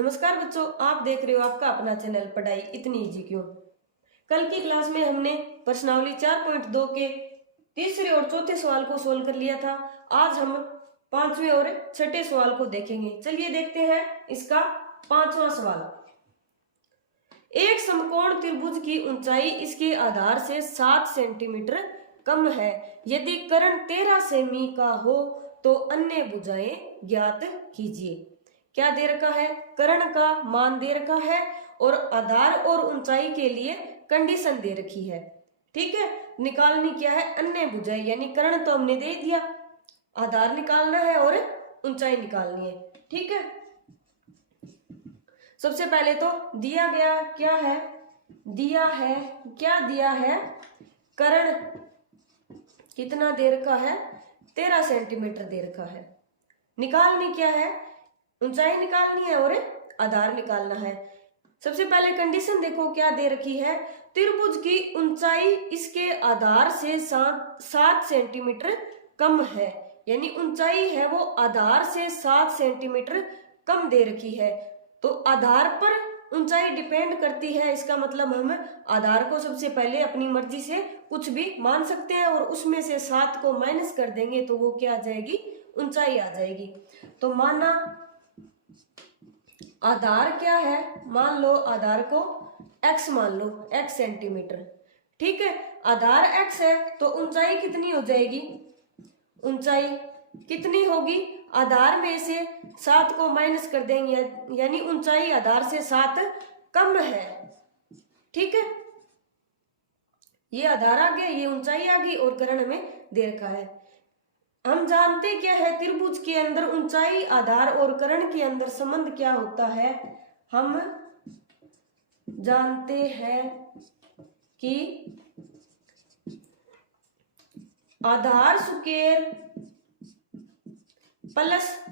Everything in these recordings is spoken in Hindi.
नमस्कार बच्चों, आप देख रहे हो आपका अपना चैनल पढ़ाई इतनी इजी क्यों। कल की क्लास में हमने प्रश्नावली 4.2 के तीसरे और चौथे सवाल को सोल्व कर लिया था। आज हम पांचवें और छठे सवाल को देखेंगे। चलिए देखते हैं इसका पांचवा सवाल। एक समकोण त्रिभुज की ऊंचाई इसके आधार से 7 सेंटीमीटर कम है। यदि कर्ण 13 सेमी का हो तो अन्य भुजाएं ज्ञात कीजिए। क्या दे रखा है? कर्ण का मान दे रखा है और आधार और ऊंचाई के लिए कंडीशन दे रखी है। ठीक है, निकालनी क्या है? अन्य भुजाएं, यानी कर्ण तो हमने दे दिया, आधार निकालना है और ऊंचाई निकालनी है। ठीक है, सबसे पहले तो दिया गया क्या है? दिया है कर्ण कितना दे रखा है? 13 सेंटीमीटर दे रखा है। निकालनी क्या है? ऊंचाई निकालनी है और आधार निकालना है। सबसे पहले कंडीशन देखो क्या दे रखी है। त्रिभुज की ऊंचाई इसके आधार से 7 सेंटीमीटर कम है, यानी ऊंचाई है वो आधार से 7 सेंटीमीटर कम दे रखी है। तो आधार पर ऊंचाई डिपेंड करती है, इसका मतलब हम आधार को सबसे पहले अपनी मर्जी से कुछ भी मान सकते हैं और उसमें से 7 को माइनस कर देंगे तो वो क्या आ जाएगी? ऊंचाई आ जाएगी। तो माना आधार क्या है? मान लो आधार को x मान लो, x सेंटीमीटर। ठीक है, आधार x है तो ऊंचाई कितनी हो जाएगी? ऊंचाई कितनी होगी? आधार में से 7 को माइनस कर देंगे, यानी ऊंचाई आधार से 7 कम है। ठीक है, ये आधार आ गया, ये ऊंचाई आ गई और कर्ण में दे रखा है। हम जानते क्या है? त्रिभुज के अंदर ऊंचाई, आधार और कर्ण के अंदर संबंध क्या होता है? हम जानते हैं कि आधार स्क्वायर प्लस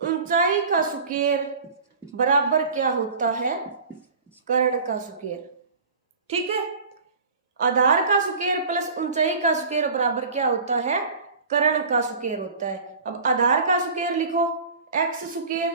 ऊंचाई का स्क्वायर बराबर क्या होता है? कर्ण का स्क्वायर। ठीक है, आधार का स्क्वायर प्लस ऊंचाई का स्क्वायर बराबर क्या होता है? कर्ण का स्क्वायर होता है। अब आधार का स्क्वायर लिखो x स्क्वायर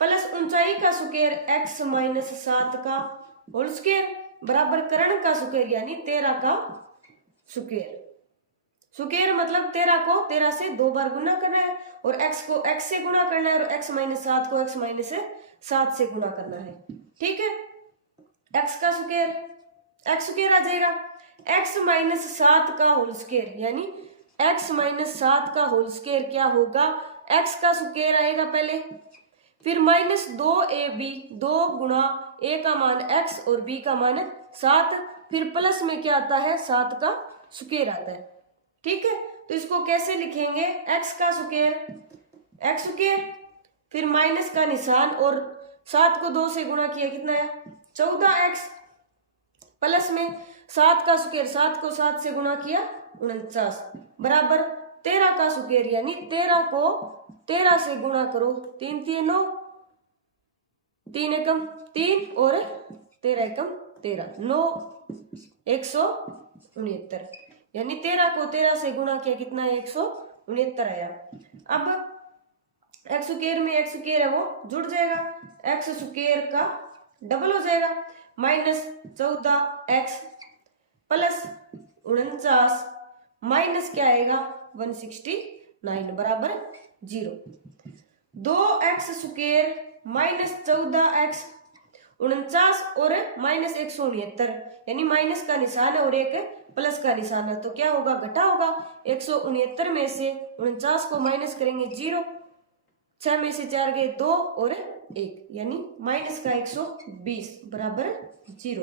प्लस ऊंचाई का स्क्वायर x माइनस 7 का होल स्क्वायर बराबर कर्ण का स्क्वायर यानी 13 का स्क्वायर। स्क्वायर मतलब 13 को 13 से 2 बार गुना करना है और x को x से गुना करना है और x माइनस 7 को x माइनस 7 से गुना करना है। ठीक है, x का स्क्वायर आ जाएगा x माइनस 7 का होल स्क्वायर, यानी x माइनस 7 का होल स्क्वायर क्या होगा? x का स्क्वायर आएगा पहले, फिर माइनस 2ab, 2 गुणा a का मान x और b का मान 7, फिर प्लस में क्या आता है? 7 का स्क्वायर आता है। ठीक है, तो इसको कैसे लिखेंगे? x का स्क्वायर फिर माइनस का निशान और 7 को 2 से गुणा किया, कितना है? 14x प्लस में 7 का स्क्वायर, 7 को 7 से गुणा किया 49 बराबर 13 का स्क्वायर, यानी 13 को 13 से गुणा करो, 3 3 9, 3 एकम 3 और 13 एकम 13, 9 169, यानी 13 को 13 से गुणा किया, कितना है? 169 आया। अब x स्क्वायर में x स्क्वायर है वो जुड़ जाएगा, x स्क्वायर का डबल हो जाएगा, माइनस 14x प्लस 49 माइनस क्या आएगा? 169 बराबर 0। 2x स्क्वायर माइनस 14x 49 और माइनस 169, यानी माइनस का निशान है और एक प्लस का निशान है, तो क्या होगा? घटा होगा। 169 में से 49 को माइनस करेंगे 0, 6 में से 4 गए 2 और 1, यानी माइनस का 120 बराबर 0।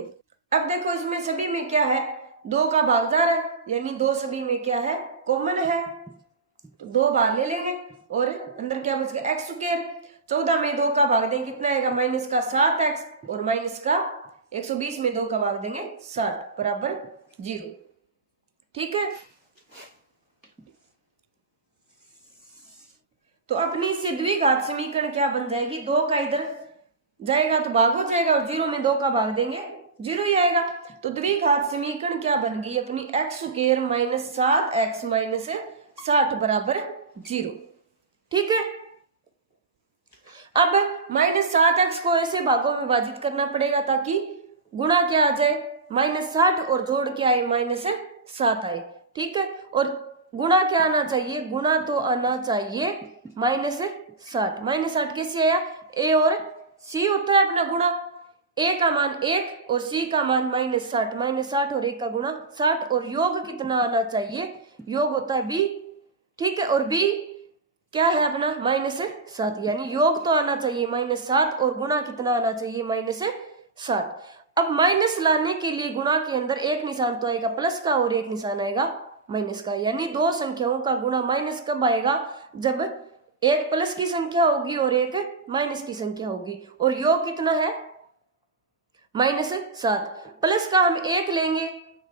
अब देखो इसमें सभी में क्या है? 2 का भागदार है, यानी 2 सभी में क्या है? कॉमन है, तो 2 बाहर ले लेंगे और अंदर क्या बच गया? x square. 14 में 2 का भाग देंगे, कितना आएगा? माइनस का 7x और माइनस का 120 में 2 का भाग देंगे 60 बराबर 0। ठीक है, तो अपनी से द्विघात समीकरण क्या बन जाएगी? 2 का इधर जाएगा तो भाग हो जाएगा और 0 में 2 का भाग देंगे 0 ही आएगा। तो द्विघात समीकरण क्या बन गई अपनी? x square minus 7x minus 60 बराबर 0। ठीक है, अब -7x को ऐसे भागों में विभाजित करना पड़ेगा ताकि गुणा क्या आ जाए -60 और जोड़ क्या आए -7 आए। ठीक है, और गुणा क्या आना चाहिए, गुणा तो आना चाहिए -60। -60 कैसे आया, ए और सी होता है अपना गुणा, ए का मान 1 और सी का मान -60, -60 और 1 का गुणा 60, और योग कितना आना चाहिए, योग होता है b। ठीक है, और b क्या है अपना -7, यानी योग तो आना चाहिए -7 और गुणा कितना आना चाहिए -60। अब माइनस लाने के लिए गुणा के अंदर एक निशान तो आएगा प्लस का और एक निशान आएगा माइनस का, यानी दो संख्याओं का गुणा माइनस कब आएगा, जब एक प्लस की संख्या होगी और एक माइनस की संख्या होगी, और योग कितना है -7। प्लस का हम 1 लेंगे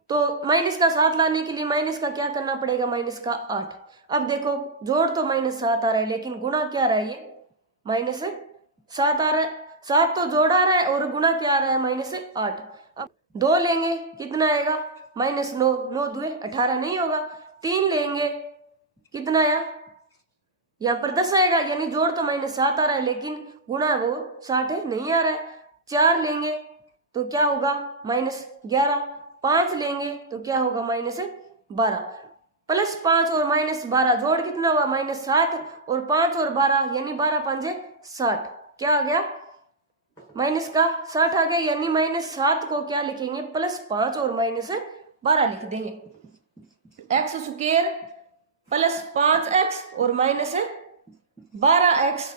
तो माइनस का 7 लाने के लिए माइनस का क्या करना पड़ेगा, -8। अब देखो जोड़ तो -7 आ रहा है लेकिन गुणा क्या आ रहा है, ये -7 आ रहा है, 7 तो जोड़ आ रहा है और गुणा क्या आ रहा है -8। अब 2 लेंगे कितना आएगा -9, 9 दूए 18 नहीं होगा। 3 लेंगे कितना आया, यहाँ पर 10 आएगा, यानी जोड़ तो -7 आ रहा है लेकिन गुणा वो 60 नहीं आ रहा है। 4 लेंगे तो क्या होगा -11। 5 लेंगे तो क्या होगा -12। +5 और -12 जोड़ कितना हुआ -7, और 5 और 12 यानी 12 5 60, क्या आ गया माइनस का 60 आ गया, यानी -7 को क्या लिखेंगे +5 और -12 लिख देंगे। x² +5x और -12x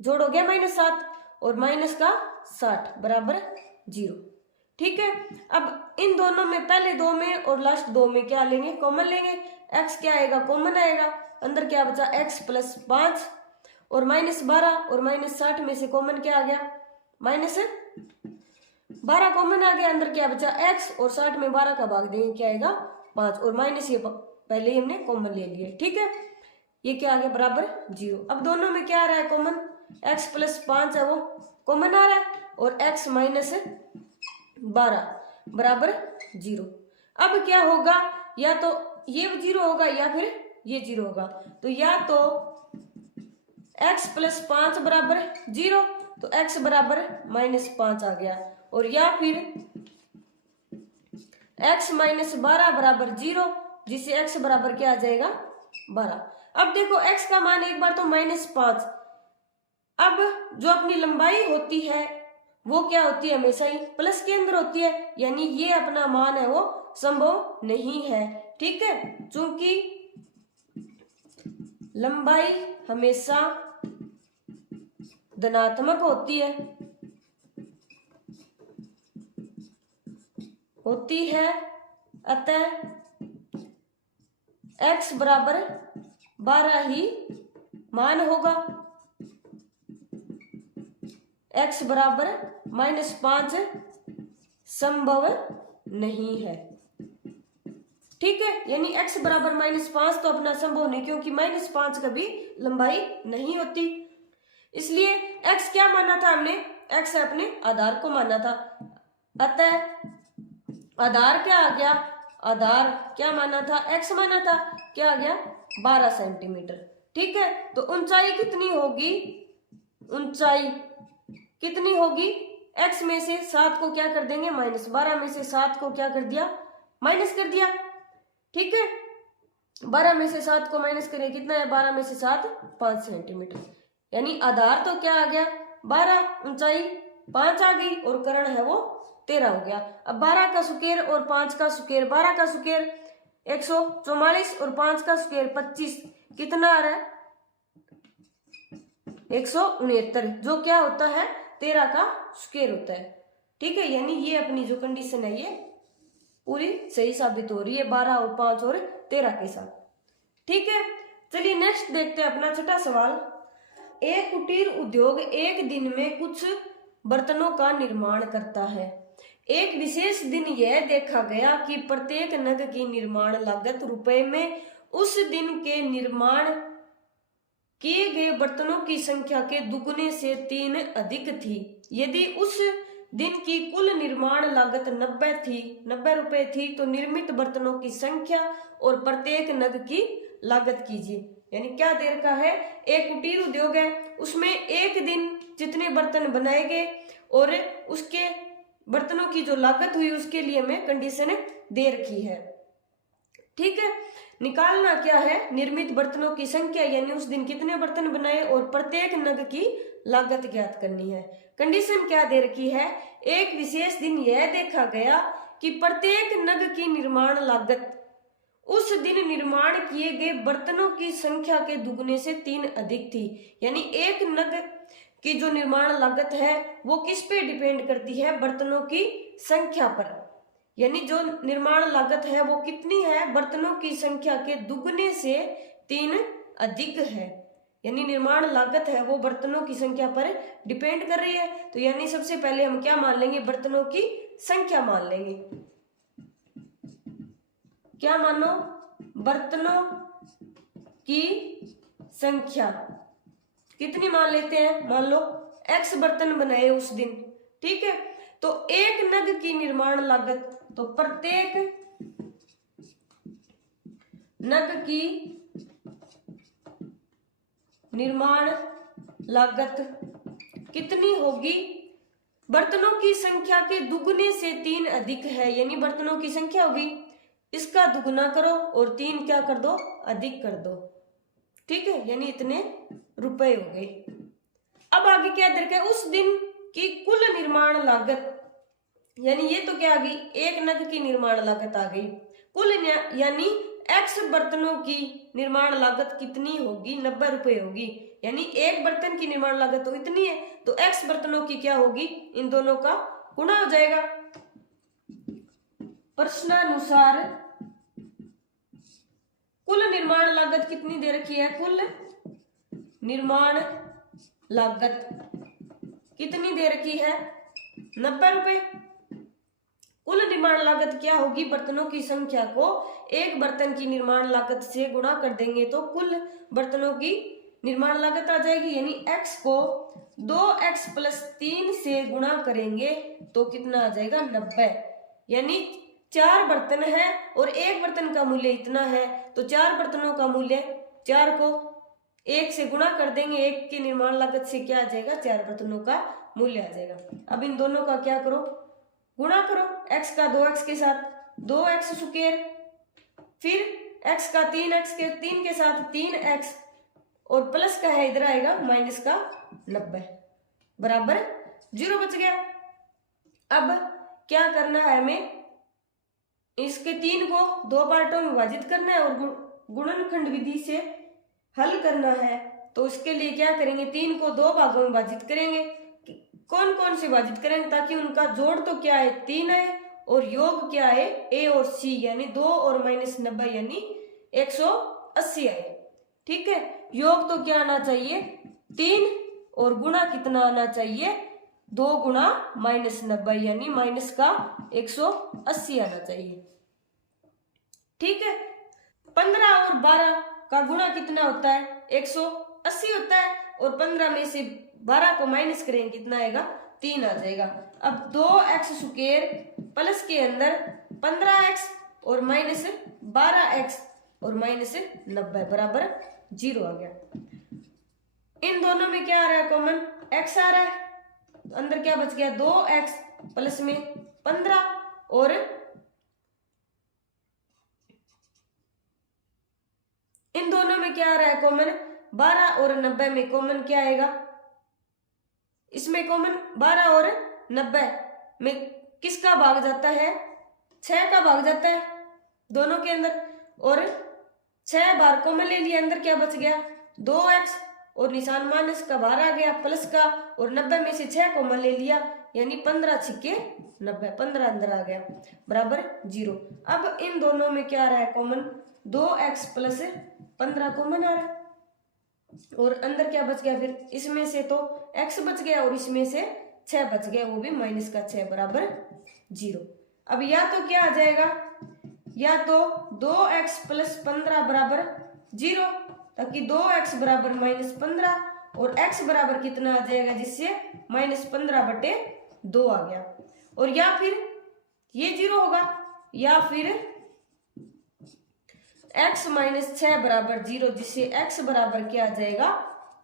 जोड़ हो गया -7 और माइनस का 60 बराबर 0। ठीक है, अब इन दोनों में पहले 2 में और लास्ट 2 में क्या लेंगे, कॉमन लेंगे। x क्या आएगा, कॉमन आएगा, अंदर क्या बचा x +5 और -12 और -60 में से कॉमन क्या आ गया -12 कॉमन आ गया, अंदर क्या बचा x और 60 में 12 का भाग देंगे क्या आएगा 5, और माइनस ये पहले ही हमने कॉमन ले लिया। ठीक है, ये क्या आ गया बराबर 0। अब दोनों में क्या आ रहा है कॉमन, x +5 है वो कॉमन आ रहा है और x -12 बराबर 0। अब क्या होगा, या तो ये 0 होगा या फिर ये 0 होगा, तो या तो x +5 बराबर 0 तो x बराबर -5 आ गया, और या फिर x -12 बराबर 0 जिसे x बराबर क्या आ जाएगा 12। अब देखो x का मान एक बार तो -5, अब जो अपनी लंबाई होती है वो क्या होती है, हमेशा ही प्लस के अंदर होती है, यानी ये अपना मान है वो संभव नहीं है। ठीक है, क्योंकि लंबाई हमेशा धनात्मक होती है, अतः x बराबर 12 ही मान होगा, x बराबर -5 संभव नहीं है। ठीक है, यानी x बराबर -5 तो अपना संभव नहीं, क्योंकि -5 कभी लंबाई नहीं होती। इसलिए x क्या माना था हमने, x अपने आधार को माना था, अतः आधार क्या आ गया, आधार क्या माना था, x माना था, क्या आ गया 12 सेंटीमीटर। ठीक है, तो ऊंचाई कितनी होगी, ऊंचाई कितनी होगी, x में से 7 को क्या कर देंगे -12 में से 7 को क्या कर दिया माइनस कर दिया। ठीक है, 12 में से 7 को माइनस करें कितना है, 12 में से 7 5 सेंटीमीटर, यानी आधार तो क्या आ गया 12, ऊंचाई 5 आ गई और कर्ण है वो 13 हो गया। अब 12 का स्क्वायर और 5 का स्क्वायर, 12 का स्क्वायर 144 और 5 का स्क्वायर 25, कितना आ रहा है 169, जो क्या होता है 13 का स्क्वायर होता है। ठीक है, यानी ये अपनी जो कंडीशन है ये पूरी सही साबित हो रही है 12 और 5 और 13 के साथ। ठीक है, चलिए नेक्स्ट देखते हैं अपना छठा सवाल। एक कुटीर उद्योग एक दिन में कुछ बर्तनों का निर्माण करता है। एक विशेष दिन यह देखा गया कि प्रत्येक नग की निर्माण लागत रुपए में उस दिन के निर्माण किए गए बर्तनों की संख्या के दुगने से 3 अधिक थी। यदि उस दिन की कुल निर्माण लागत 90 रुपए थी तो निर्मित बर्तनों की संख्या और प्रत्येक नग की लागत कीजिए। यानी क्या दे रखा है, एक कुटीर उद्योग है उसमें एक दिन जितने बर्तन बनाए गए और उसके बर्तनों की जो लागत हुई उसके लिए हमें कंडीशन दे रखी है। ठीक है, निकालना क्या है, निर्मित बर्तनों की संख्या यानी उस दिन कितने बर्तन बनाए और प्रत्येक नग की लागत ज्ञात करनी है। कंडीशन क्या दे रखी है, एक विशेष दिन यह देखा गया कि प्रत्येक नग की निर्माण लागत उस दिन निर्माण किए गए बर्तनों की संख्या के दुगने से 3 अधिक थी। यानी एक नग की जो निर्माण लागत है वो किस पे डिपेंड करती है, बर्तनों की संख्या पर। यानी जो निर्माण लागत है वो कितनी है, बर्तनों की संख्या के दुगने से 3 अधिक है। यानी निर्माण लागत है वो बर्तनों की संख्या पर डिपेंड कर रही है। तो यानी सबसे पहले हम क्या मान लेंगे, बर्तनों की संख्या मान लेंगे। क्या मानो, बर्तनों की संख्या कितनी मान लेते हैं, मान लो x बर्तन बनाए उस दिन। ठीक है, तो एक नग की निर्माण लागत, तो प्रत्येक नग की निर्माण लागत कितनी होगी, बर्तनों की संख्या के दुगने से 3 अधिक है। यानी बर्तनों की संख्या होगी, इसका दुगना करो और 3 क्या कर दो, अधिक कर दो। ठीक है, यानी इतने रुपए हो गए। अब आगे क्या दे रखा है, उस दिन की कुल निर्माण लागत, यानी ये तो क्या आ गई, एक नग की निर्माण लागत आ गई। कुल यानी x बर्तनों की निर्माण लागत कितनी होगी, 90 रुपए होगी। यानी एक बर्तन की निर्माण लागत तो इतनी है, तो x बर्तनों की क्या होगी, इन दोनों का गुणा हो जाएगा। प्रश्नानुसार कुल निर्माण लागत कितनी दे रखी है, कुल निर्माण लागत कितनी दे रखी है, 90 रुपए। कुल निर्माण लागत क्या होगी, बर्तनों की संख्या को एक बर्तन की निर्माण लागत से गुणा कर देंगे तो कुल बर्तनों की निर्माण लागत आ जाएगी। यानी x को 2x + 3 से गुणा करेंगे तो कितना आ जाएगा, 90। यानी 4 बर्तन है और एक बर्तन का मूल्य इतना है, तो 4 बर्तनों का मूल्य, 4 को 1 से गुणा कर देंगे, एक की निर्माण लागत से क्या आ जाएगा, 4 बर्तनों का मूल्य आ जाएगा। अब इन दोनों का क्या करो, गुणा करो, x का 2x के साथ 2x स्क्वायर, फिर x का 3x के 3 के साथ 3x, और प्लस का है इधर आएगा माइनस का 90 बराबर 0 बच गया। अब क्या करना है हमें, इसके 3 को 2 पार्टों में विभाजित करना है और गुणनखंड विधि से हल करना है। तो इसके लिए क्या करेंगे, 3 को 2 भागों में विभाजित करेंगे। कौन कौन से विभाजित करेंगे, ताकि उनका जोड़ तो क्या है 3 है और योग क्या है a और c, यानी 2 और -90 यानी 180 आए। ठीक है, योग तो क्या आना चाहिए 3 और गुणा कितना आना चाहिए 2 गुणा -90 यानी माइनस का 180 आना चाहिए। ठीक है, 15 और 12 का गुणा कितना होता है, 180 होता है, और 15 में से 12 को माइनस करेंगे कितना आएगा, 3 आ जाएगा। अब 2x स्क्वायर प्लस के अंदर 15x और -12x और -90 बराबर 0 आ गया। इन दोनों में क्या आ रहा है, कॉमन x आ रहा है, तो अंदर क्या बच गया, 2x प्लस में 15 और इन दोनों में क्या आ रहा है कॉमन, 12 और 90 में कॉमन क्या आएगा, इसमें कॉमन 12 और 90 में किसका भाग जाता है, 6 का भाग जाता है दोनों के अंदर, और 6 बार कॉमन ले लिया, अंदर क्या बच गया 2x और निशान माइनस का बाहर आ गया प्लस का, और 90 में से 6 कॉमन ले लिया यानी 15 छिके 90, 15 अंदर आ गया बराबर 0। अब इन दोनों में क्या आ रहा है कॉमन, 2x प्लस 15 कॉमन आ रहा है, और अंदर क्या बच गया, फिर इसमें से तो x बच गया और इसमें से 6 बच गया, वो भी माइनस का 6 बराबर 0। अब या तो क्या आ जाएगा, या तो 2x प्लस 15 बराबर 0, ताकि 2x बराबर -15 और x बराबर कितना आ जाएगा, जिससे -15/2 आ गया, और या फिर ये 0 होगा, या फिर x - 6 बराबर 0, जिससे x बराबर क्या आ जाएगा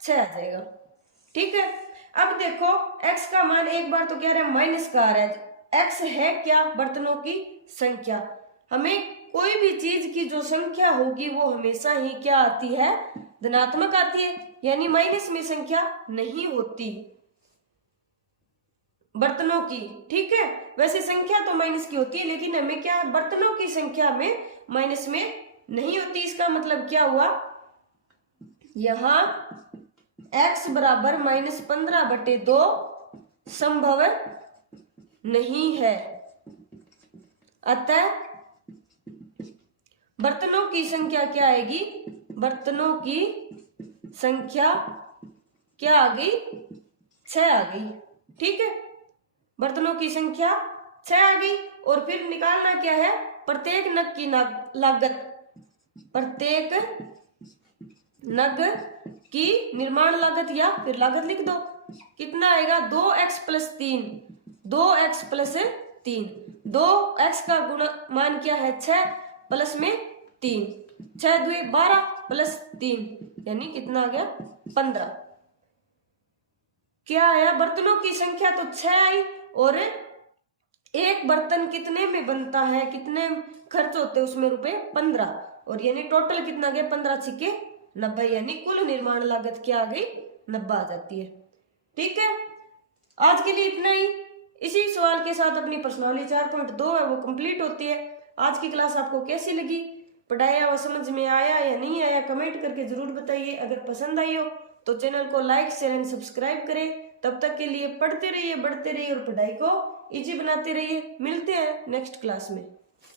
6 आ जाएगा। ठीक है। अब देखो x का मान एक बार तो कह रहे हैं माइनस का आ रहा है। x है क्या? बर्तनों की संख्या। हमें कोई भी चीज की जो संख्या होगी वो हमेशा ही क्या आती है? धनात्मक आती है, यानी माइनस में संख्या नहीं होती बर्तनों की। ठीक है, वैसे संख्या तो माइनस की होती है, लेकिन हमें क्या है? बर्तनों की संख्या में माइनस में नहीं होती। इसका मतलब क्या हुआ? यहां x बराबर -15/2 संभव नहीं है। अतः बर्तनों की संख्या क्या आएगी? बर्तनों की संख्या क्या आ गई? 6 आ गई। ठीक है, बर्तनों की संख्या 6 आ गई। और फिर निकालना क्या है? प्रत्येक नग की लागत। प्रत्येक नग की निर्माण लागत या फिर लागत लिख दो। कितना आएगा? 2x + 3। 2x + 3। 2x का गुणा मान क्या है? 6 प्लस में 3। 6 2 12 + 3 यानी कितना आ गया? 15। क्या आया? बर्तनों की संख्या तो 6 आई, और एक बर्तन कितने में बनता है? कितने खर्च होते हैं उसमें? रुपए 15। और यानी टोटल कितना गया? 15 × 90, यानी कुल निर्माण लागत क्या आ गई? 90 आ जाती है। ठीक है, आज के लिए इतना ही। इसी सवाल के साथ अपनी प्रश्नावली 4.2 है वो कंप्लीट होती है। आज की क्लास आपको कैसी लगी? पढ़ाया व समझ में आया या नहीं आया? कमेंट करके जरूर बताइए। अगर पसंद आई हो तो चैनल को लाइक शेयर एंड सब्सक्राइब करें। तब तक के लिए पढ़ते रहिए, बढ़ते रहिए और पढ़ाई को इजी बनाते रहिए। मिलते हैं नेक्स्ट क्लास में।